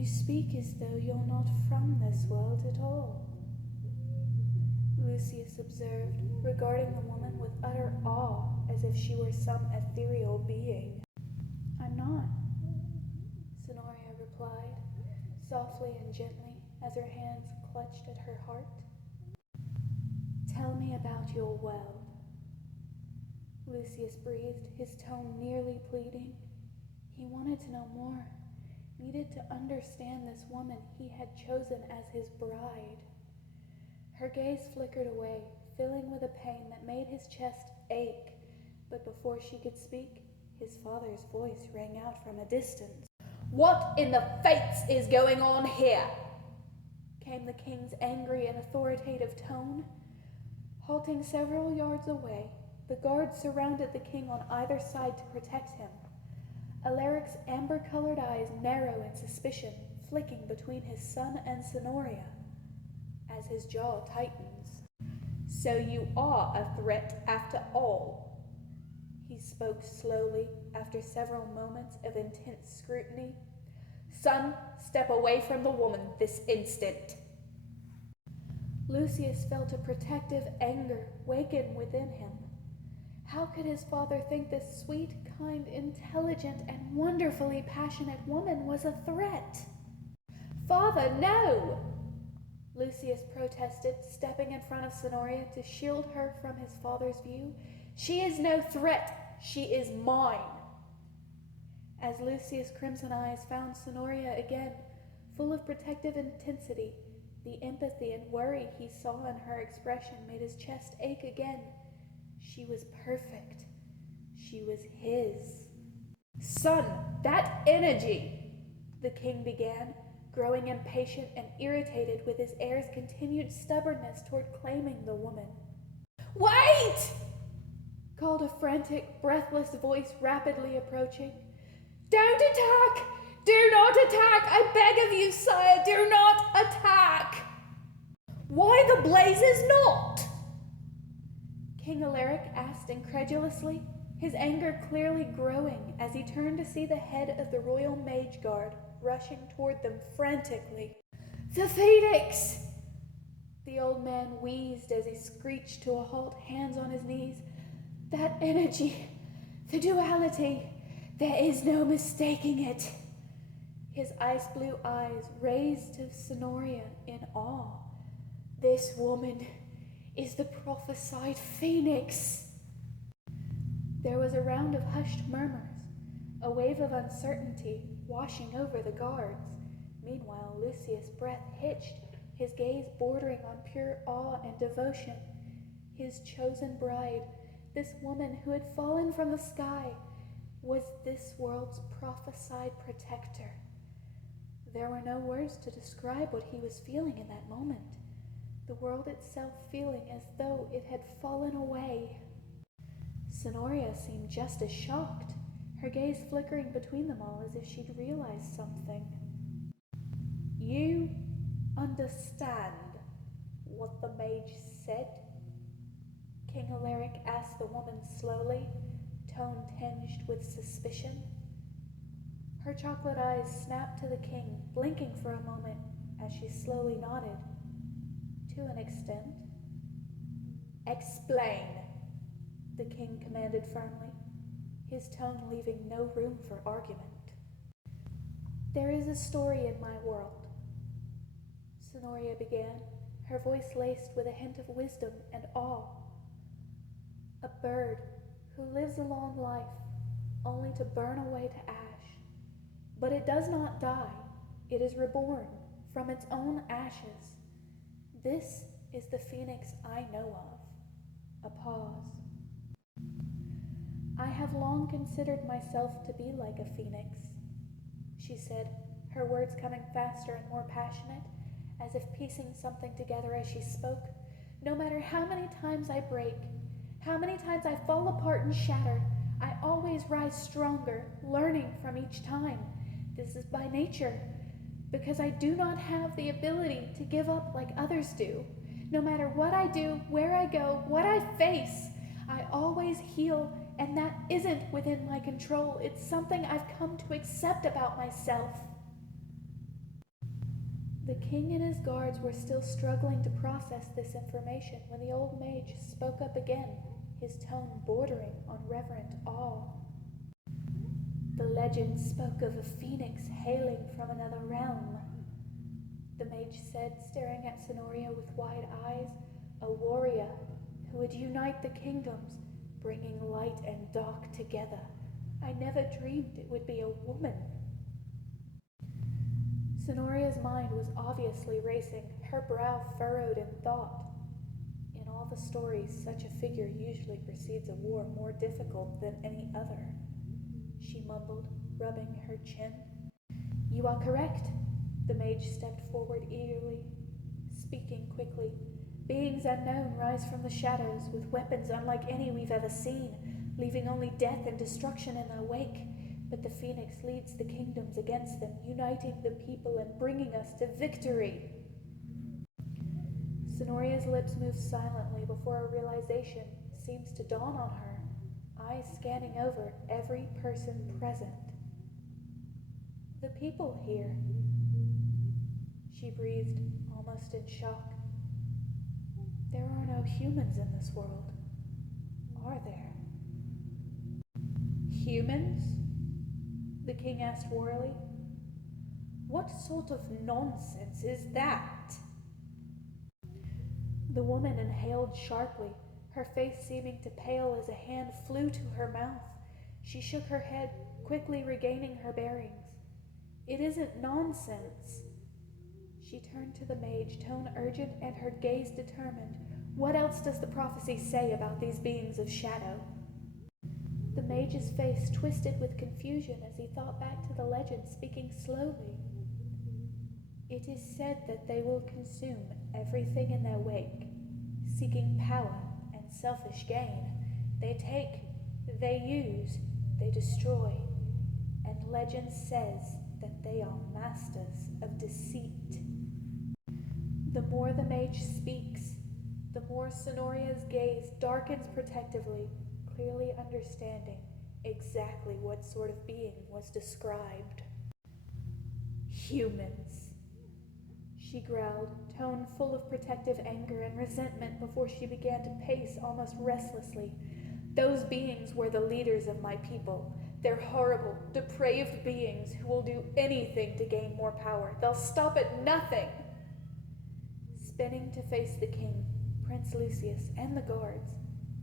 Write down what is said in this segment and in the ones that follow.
You speak as though you're not from this world at all, Lucius observed, regarding the woman with utter awe, as if she were some ethereal being. I'm not, Sonoria replied, softly and gently, as her hands clutched at her heart. Tell me about your world. Lucius breathed, his tone nearly pleading. He wanted to know more, needed to understand this woman he had chosen as his bride. Her gaze flickered away, filling with a pain that made his chest ache, but before she could speak, his father's voice rang out from a distance. What in the fates is going on here? Came the king's angry and authoritative tone. Halting several yards away, the guards surrounded the king on either side to protect him. Alaric's amber-colored eyes narrow in suspicion, flicking between his son and Sonoria, as his jaw tightens. So you are a threat after all, he spoke slowly after several moments of intense scrutiny. Son, step away from the woman this instant. Lucius felt a protective anger waken within him. How could his father think this sweet, kind, intelligent, and wonderfully passionate woman was a threat? Father, no! Lucius protested, stepping in front of Sonoria to shield her from his father's view. She is no threat. She is mine. As Lucius' crimson eyes found Sonoria again, full of protective intensity, the empathy and worry he saw in her expression made his chest ache again. She was perfect. She was his. Son, that energy, the king began, growing impatient and irritated with his heir's continued stubbornness toward claiming the woman. Wait! Called a frantic, breathless voice rapidly approaching. Don't attack! Do not attack! I beg of you, sire, do not attack! Why the blazes not? King Alaric asked incredulously, his anger clearly growing as he turned to see the head of the royal mage guard rushing toward them frantically. The phoenix! The old man wheezed as he screeched to a halt, hands on his knees. That energy, the duality, there is no mistaking it. His ice blue eyes raised to Sonoria in awe. This woman is the prophesied phoenix. There was a round of hushed murmurs, a wave of uncertainty washing over the guards. Meanwhile, Lucius' breath hitched, his gaze bordering on pure awe and devotion. His chosen bride, this woman who had fallen from the sky, was this world's prophesied protector. There were no words to describe what he was feeling in that moment, the world itself feeling as though it had fallen away. Sonoria seemed just as shocked, her gaze flickering between them all as if she'd realized something. You understand what the mage said? King Alaric asked the woman slowly, tone tinged with suspicion. Her chocolate eyes snapped to the king, blinking for a moment as she slowly nodded. To an extent. Explain, the king commanded firmly, his tone leaving no room for argument. There is a story in my world, Sonoria began, her voice laced with a hint of wisdom and awe. A bird who lives a long life, only to burn away to ash. But it does not die. It is reborn from its own ashes. This is the phoenix I know of. A pause. I have long considered myself to be like a phoenix, she said, her words coming faster and more passionate, as if piecing something together as she spoke. No matter how many times I break, how many times I fall apart and shatter, I always rise stronger, learning from each time. This is by nature, because I do not have the ability to give up like others do. No matter what I do, where I go, what I face, I always heal, and that isn't within my control. It's something I've come to accept about myself. The king and his guards were still struggling to process this information when the old mage spoke up again, his tone bordering on reverent awe. The legend spoke of a phoenix hailing from another realm. The mage said, staring at Sonoria with wide eyes, a warrior who would unite the kingdoms, bringing light and dark together. I never dreamed it would be a woman. Sonoria's mind was obviously racing, her brow furrowed in thought. In all the stories, such a figure usually precedes a war more difficult than any other. She mumbled, rubbing her chin. You are correct. The mage stepped forward eagerly, speaking quickly. Beings unknown rise from the shadows with weapons unlike any we've ever seen, leaving only death and destruction in their wake. But the phoenix leads the kingdoms against them, uniting the people and bringing us to victory. Sonoria's lips moved silently before a realization seems to dawn on her, eyes scanning over every person present. The people here. She breathed, almost in shock. There are no humans in this world, are there? Humans? The king asked warily. What sort of nonsense is that? The woman inhaled sharply, her face seeming to pale as a hand flew to her mouth. She shook her head, quickly regaining her bearings. It isn't nonsense. She turned to the mage, tone urgent and her gaze determined. What else does the prophecy say about these beings of shadow? The mage's face twisted with confusion as he thought back to the legend, speaking slowly. It is said that they will consume everything in their wake, seeking power and selfish gain. They take, they use, they destroy, and legend says that they are masters of deceit. The more the mage speaks, the more Sonoria's gaze darkens protectively, clearly understanding exactly what sort of being was described. Humans, she growled, tone full of protective anger and resentment before she began to pace almost restlessly. Those beings were the leaders of my people. They're horrible, depraved beings who will do anything to gain more power. They'll stop at nothing. Spinning to face the king, Prince Lucius, and the guards,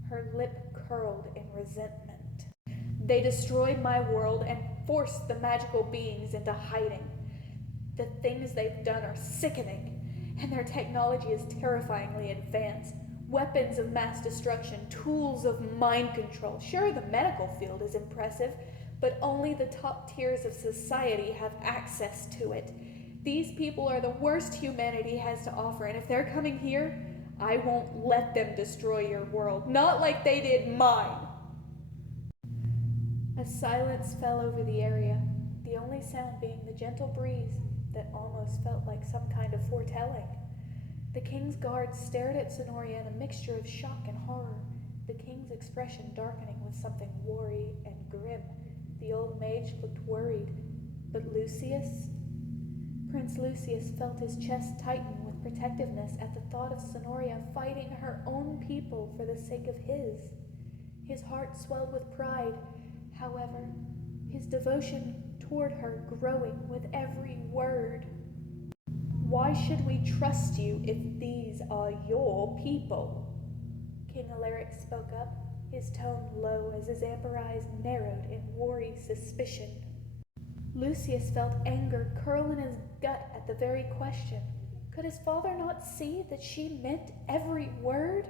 her lip curled in resentment. They destroyed my world and forced the magical beings into hiding. The things they've done are sickening, and their technology is terrifyingly advanced. Weapons of mass destruction, tools of mind control. Sure, the medical field is impressive, but only the top tiers of society have access to it. These people are the worst humanity has to offer, and if they're coming here, I won't let them destroy your world, not like they did mine. A silence fell over the area, the only sound being the gentle breeze that almost felt like some kind of foretelling. The king's guards stared at Sonoria in a mixture of shock and horror, the king's expression darkening with something wary and grim. The old mage looked worried. But Lucius? Prince Lucius felt his chest tighten with protectiveness at the thought of Sonoria fighting her own people for the sake of his. His heart swelled with pride, however, his devotion toward her growing with every word. Why should we trust you if these are your people? King Alaric spoke up, his tone low as his amber eyes narrowed in wary suspicion. Lucius felt anger curl in his gut at the very question. Could his father not see that she meant every word?